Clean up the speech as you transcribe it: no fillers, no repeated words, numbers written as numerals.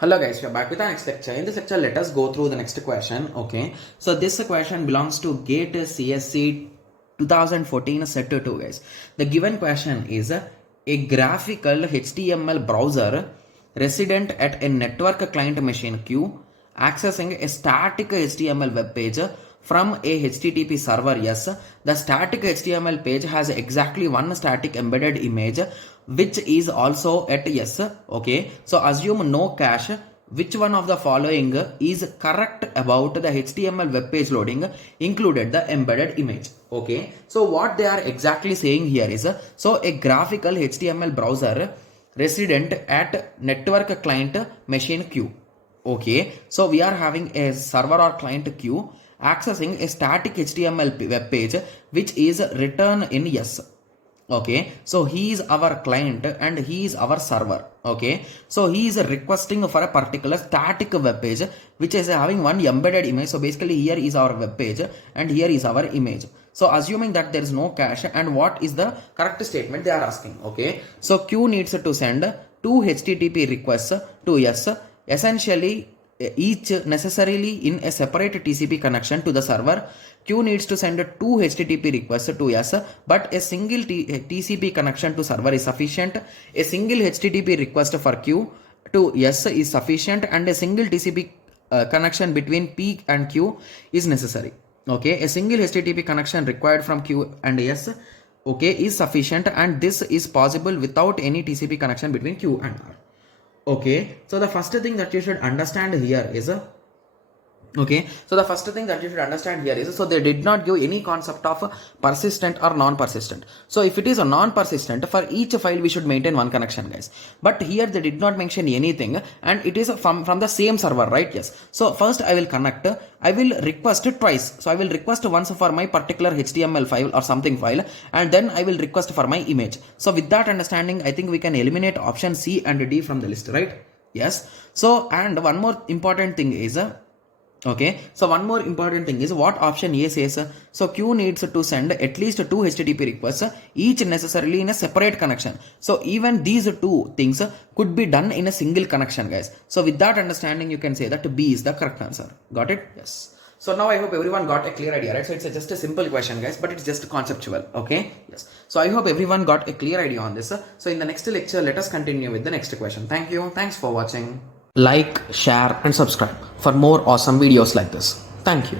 Hello guys, we are back with our next lecture. In this lecture, let us go through the next question. Okay, so this question belongs to GATE CSC 2014 set 2 guys. The given question is a graphical HTML browser resident at a network client machine Q accessing a static HTML web page from a HTTP server. Yes, the static HTML page has exactly one static embedded image which is also at yes. Okay, so assume no cache. Which one of the following is correct about the HTML web page loading included the embedded image? Okay, so what they are exactly saying here is so a graphical HTML browser resident at network client machine Q. Okay, so we are having a server or client Q accessing a static HTML web page which is written in yes. Okay, so he is our client and he is our server. Okay, so he is requesting for a particular static web page which is having one embedded image. So basically here is our web page and here is our image. So assuming that there is no cache, and what is the correct statement they are asking? Okay, so Q needs to send two HTTP requests to yes, essentially each necessarily in a separate TCP connection to the server. Q needs to send two HTTP requests to yes, but a single TCP connection to server is sufficient. A single HTTP request for Q to yes is sufficient, and a single TCP connection between P and Q is necessary. Okay, a single HTTP connection required from Q and yes, okay, is sufficient, and this is possible without any TCP connection between Q and R. Okay, so the first thing that you should understand here is so they did not give any concept of persistent or non-persistent. So if it is a non-persistent, for each file we should maintain one connection, guys. But here they did not mention anything, and it is from the same server, right? Yes. So first I will connect, I will request twice. So I will request once for my particular HTML file or something file, and then I will request for my image. So with that understanding, I think we can eliminate option C and D from the list, right? Yes. So, and one more important thing is okay, so one more important thing is what option A says. So Q needs to send at least two HTTP requests, each necessarily in a separate connection. So even these two things could be done in a single connection, guys. So with that understanding, you can say that B is the correct answer. Got it? Yes. So now I hope everyone got a clear idea, right? So it's just a simple question, guys, but it's just conceptual. Okay? Yes. So I hope everyone got a clear idea on this. So in the next lecture, let us continue with the next question. Thank you. Thanks for watching. Like, share and subscribe for more awesome videos like this. Thank you.